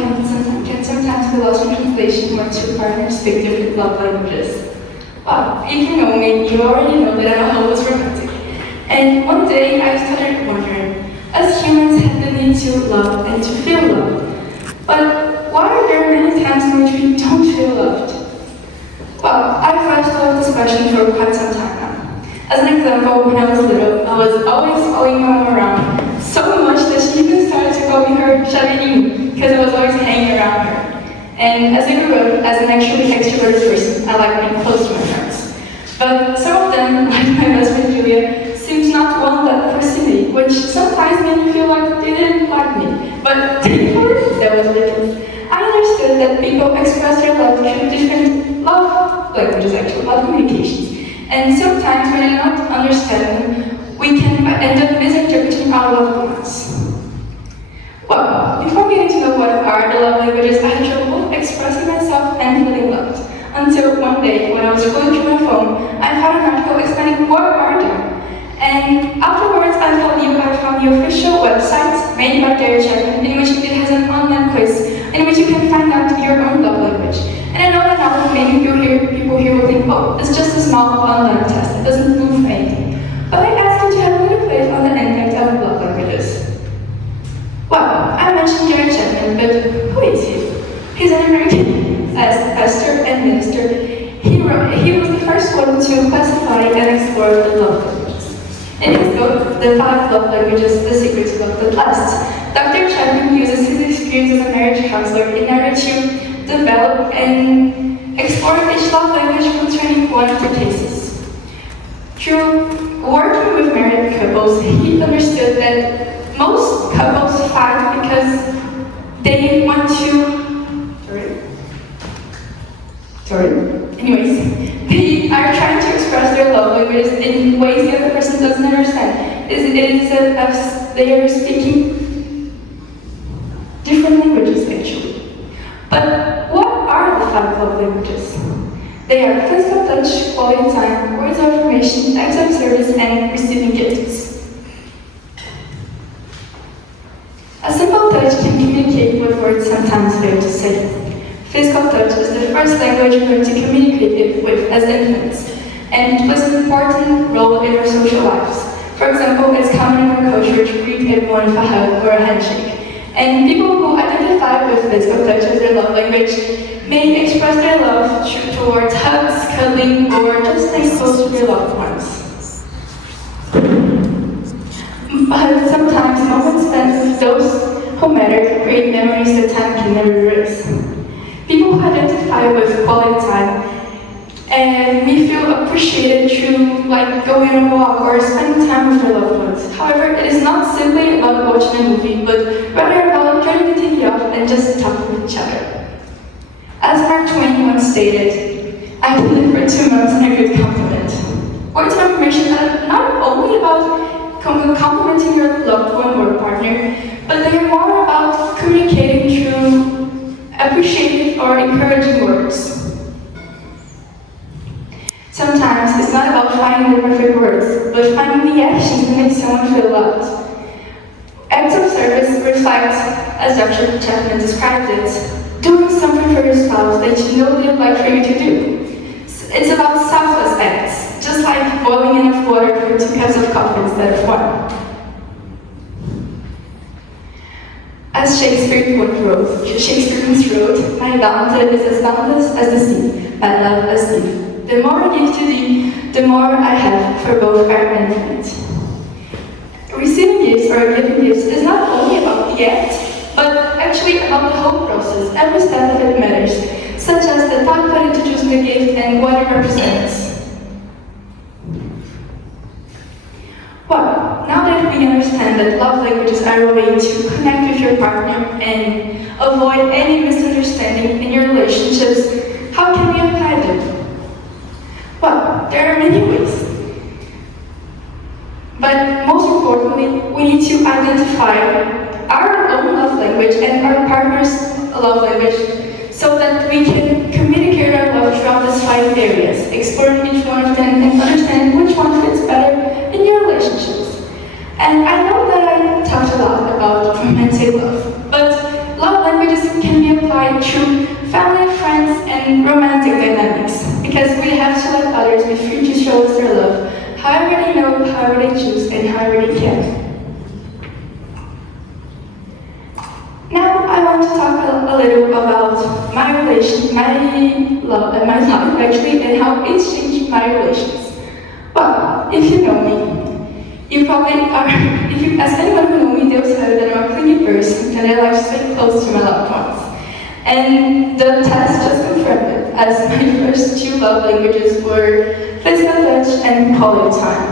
love can sometimes be lost in translation when two partners speak different love languages. Wow, if you know me, you already know that I'm a hopeless romantic. And one day I started wondering, as humans have the need to love and to feel loved, but why are there many times in which we don't feel loved? Well, I've wrestled with this question for quite some time now. As an example, when I was little, I was always following my mom around, so much that she even started to call me her Chapman, because I was always hanging around her. And as I grew up, as an actually extroverted person, I like being close to my friends. But some of them, like my best friend Julia, seemed not to want that proximity, which sometimes made me feel like they didn't like me. But thankfully, that was ridiculous. I understood that people express their love through different love languages, actually, love communications. And sometimes when we're not understanding, we can end up misinterpreting our loved ones. Well, before getting to know what are the love languages, I had trouble expressing myself and feeling loved. Until one day, when I was scrolling through my phone, I found an article explaining what are them. And afterwards, I found the official website made by Chapman, in which it has an online quiz in which you can find out your own love language. And I know that now maybe people here will think, oh, it's just a small online test, it doesn't prove anything. But I asked you to have a little play on the impact of love languages. Well, I mentioned Chapman, but who is he? He's an American pastor and minister. He was the first one to classify and explore the love languages. In his book, The 5 Love Languages, The Secret to Love That Lasts, Dr. Chapman uses his experience as a marriage counselor in order to develop and explore each love language from 21 cases. Through working with married couples, he understood that most couples fight because they want to they are trying to express their love languages in ways the other person doesn't understand. It is as they are speaking different languages, actually. But what are the 5 love languages? They are physical touch, quality time, words of affirmation, acts of service, and receiving gifts. A simple touch can communicate what words sometimes fail to say. Physical touch is the first language we learn to communicate with as infants, and it plays an important role in our social lives. For example, it's common in our culture to greet everyone with a hug or a handshake. And people who identify with physical touch as their love language may express their love towards hugs, cuddling, or just staying close to their loved ones. But sometimes moments spent with those who matter create memories that time can never erase. People who identify with quality time and may feel appreciated through going on a walk or spending time with their loved ones. However, it is not simply about watching a movie, but rather about turning the TV off and just talking with each other. As Mark Twain once stated, I have lived for 2 months and a good compliment. Words of affirmation are not only about complimenting your loved one or partner, but they are more about communicating through appreciative or encouraging words. Sometimes it's not about finding the perfect words, but finding the actions that make someone feel loved. Acts of service reflect, as Dr. Chapman described it, doing something for your spouse that you know they'd like for you to do. It's about selfless acts, just like boiling enough water for 2 cups of coffee instead of 1. As Shakespeare once wrote, my bounty is as boundless as the sea, my love as deep. The more I give to thee, the more I have, for both are infinite. Receiving gifts or giving gifts is not only about the act, but actually about the whole process. Every step of it matters, such as the thought put into choosing the gift and what it represents. Well, now that we understand that love languages are a way to connect with your partner and avoid any misunderstanding in your relationships, how can we apply them? Well, there are many ways. But most importantly, we need to identify our own love language and our partner's love language so that we can communicate our love throughout these 5 areas, exploring each one of them and understand which one fits better in your relationships. And I know that I talked a lot about romantic love, but love languages can grow however they choose and however they can. Now I want to talk a little about my love actually, and how it's changed my relations. Well, if you know me, you probably are, if you ask anyone who knows me, they'll tell you that I'm a clingy person and I like to stay close to my loved ones. And the test just confirmed it, as my first two love languages were physical touch and quality time.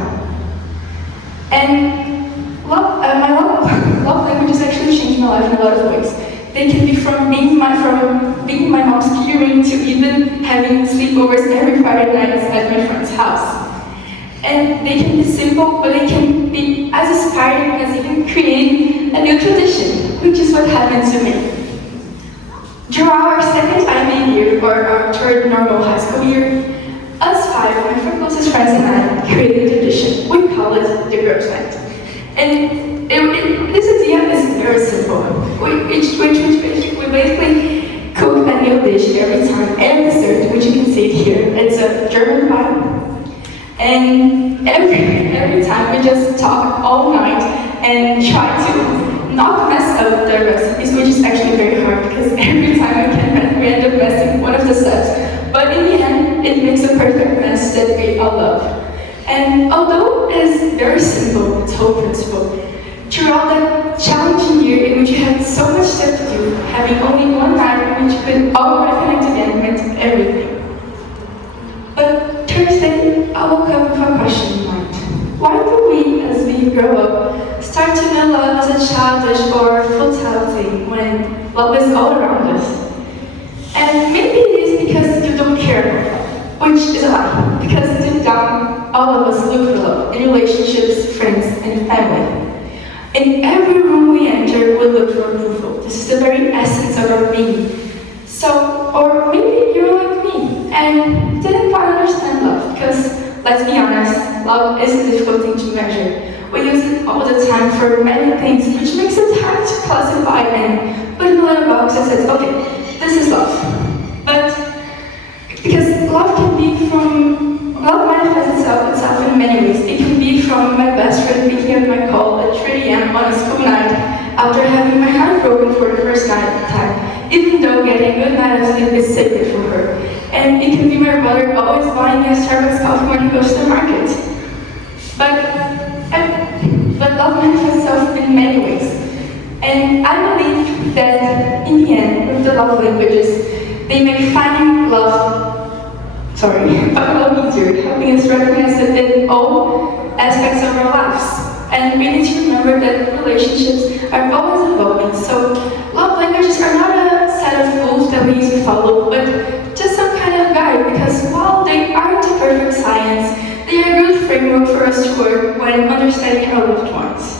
And my love languages actually changed my life in a lot of ways. They can be from being my mom's key ring to even having sleepovers every Friday nights at my friend's house. And they can be simple, but they can be as inspiring as even creating a new tradition, which is what happened to me. During our second IB year, or our third normal high school year, us five, my four closest friends and I, created a tradition. We call it the girls' night. And this idea is very simple. We basically cook a new dish every time, and dessert, which you can see here. It's a German pie. And every time we just talk all night and try to not mess up the recipes, which is actually very hard because every time we end up messing one of the steps. But in the end, it makes a perfect mess that we all love. And although it is very simple, its whole principle, throughout that challenging year in which you had so much stuff to do, having only one night in which you could all reconnect again meant everything. But Thursday, I woke up with a question in mind. Why do we, as we grow up, start to know love as a childish or futile thing when love is all around us? And maybe it is because you don't care about love, which is a lie, because deep down, all of us look for love in relationships, friends, and family. In every room we enter, we look for approval. This is the very essence of our being. So, or maybe you're like me and didn't quite understand love, because let's be honest, love is a difficult thing to measure. We use it all the time for many things, which makes it hard to classify and put in a little box that says, okay, this is love. But because love manifests itself in many ways. It can be from my best friend picking up my call at 3 a.m. on a school night after having my heart broken for the first time, even though getting a good night of sleep is sacred for her. And it can be my brother always buying me a Starbucks coffee when he goes to the market. But love manifests itself in many ways. And I believe that in the end, with the love languages, they make finding love easier, helping us recognize that in all aspects of our lives. And we need to remember that relationships are always evolving. So love languages are not a set of rules that we need to follow, but just some kind of guide, because while they aren't a perfect science, they are a good framework for us to work when understanding our loved ones.